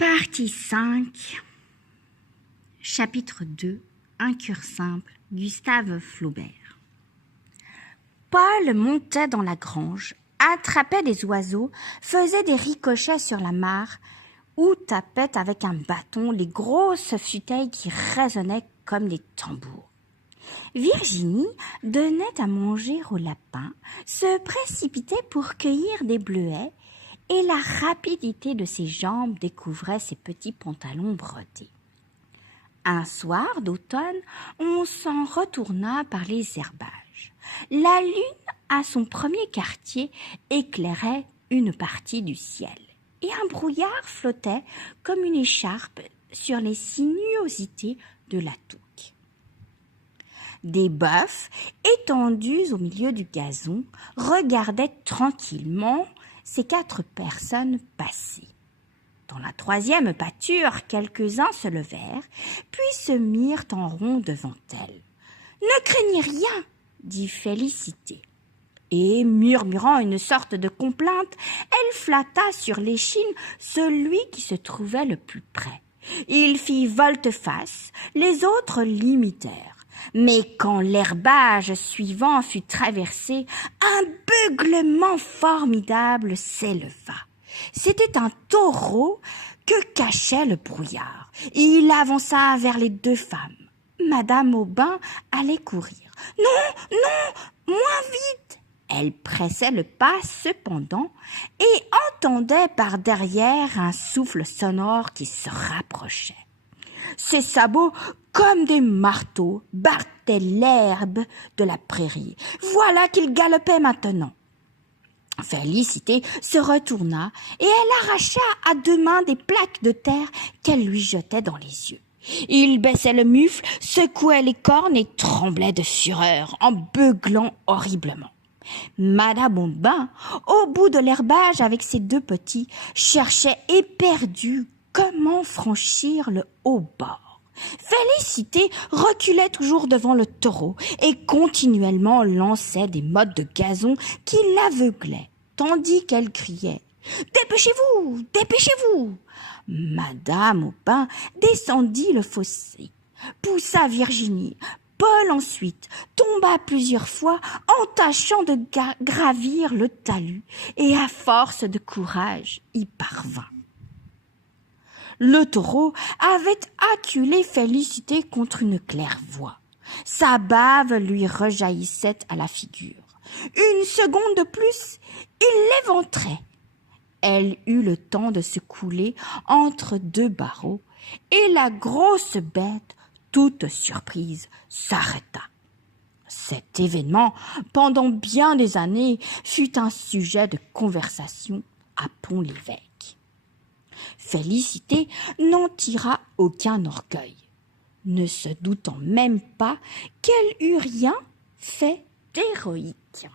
Partie 5, chapitre 2, un cure simple, Gustave Flaubert. Paul montait dans la grange, attrapait des oiseaux, faisait des ricochets sur la mare ou tapait avec un bâton les grosses futaies qui résonnaient comme des tambours. Virginie donnait à manger aux lapins, se précipitait pour cueillir des bleuets et la rapidité de ses jambes découvrait ses petits pantalons brodés. Un soir d'automne, on s'en retourna par les herbages. La lune, à son premier quartier, éclairait une partie du ciel, et un brouillard flottait comme une écharpe sur les sinuosités de la touque. Des bœufs, étendus au milieu du gazon, regardaient tranquillement ces 4 personnes passer. Dans la 3e pâture, quelques-uns se levèrent, puis se mirent en rond devant elle. « Ne craignez rien !» dit Félicité. Et, murmurant une sorte de complainte, elle flatta sur l'échine celui qui se trouvait le plus près. Il fit volte-face, les autres l'imitèrent. Mais quand l'herbage suivant fut traversé, un beuglement formidable s'éleva. C'était un taureau que cachait le brouillard. Il avança vers les 2 femmes. Madame Aubin allait courir. « Non, non, moins vite !» Elle pressait le pas cependant et entendait par derrière un souffle sonore qui se rapprochait. Ses sabots, comme des marteaux, battaient l'herbe de la prairie. Voilà qu'il galopait maintenant. Félicité se retourna et elle arracha à 2 mains des plaques de terre qu'elle lui jetait dans les yeux. Il baissait le mufle, secouait les cornes et tremblait de fureur en beuglant horriblement. Madame Aubin, au bout de l'herbage avec ses 2 petits, cherchait éperdue comment franchir le haut bord. Félicité reculait toujours devant le taureau et continuellement lançait des mottes de gazon qui l'aveuglaient, tandis qu'elle criait « Dépêchez-vous, dépêchez-vous !» Madame Aubin descendit le fossé, poussa Virginie. Paul ensuite tomba plusieurs fois en tâchant de gravir le talus et à force de courage y parvint. Le taureau avait acculé Félicité contre une claire-voie. Sa bave lui rejaillissait à la figure. Une seconde de plus, il l'éventrait. Elle eut le temps de se couler entre 2 barreaux et la grosse bête, toute surprise, s'arrêta. Cet événement, pendant bien des années, fut un sujet de conversation à Pont-l'Évêque. Félicité n'en tira aucun orgueil, ne se doutant même pas qu'elle eût rien fait d'héroïque.